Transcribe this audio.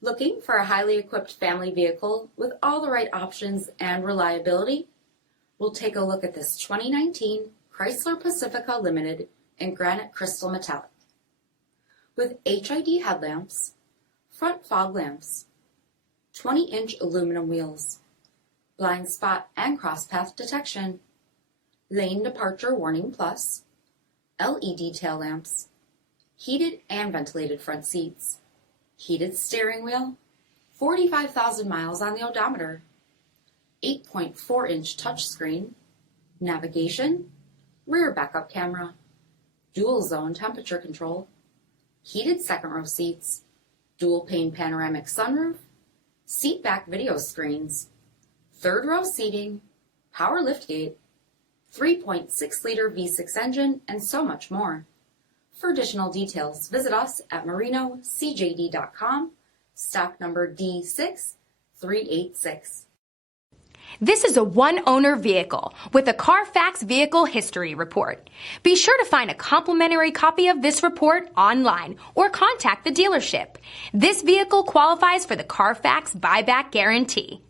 Looking for a highly equipped family vehicle with all the right options and reliability? We'll take a look at this 2019 Chrysler Pacifica Limited in granite crystal metallic. With HID headlamps, front fog lamps, 20-inch aluminum wheels, blind spot and crosspath detection, lane departure warning plus, LED tail lamps, heated and ventilated front seats, heated steering wheel, 45,000 miles on the odometer, 8.4-inch touchscreen, navigation, rear backup camera, dual zone temperature control, heated second row seats, dual pane panoramic sunroof, seat back video screens, third row seating, power liftgate, 3.6-liter V6 engine, and so much more. For additional details, visit us at marinocjd.com, stock number D6386. This is a one-owner vehicle with a Carfax Vehicle History Report. Be sure to find a complimentary copy of this report online or contact the dealership. This vehicle qualifies for the Carfax Buyback Guarantee.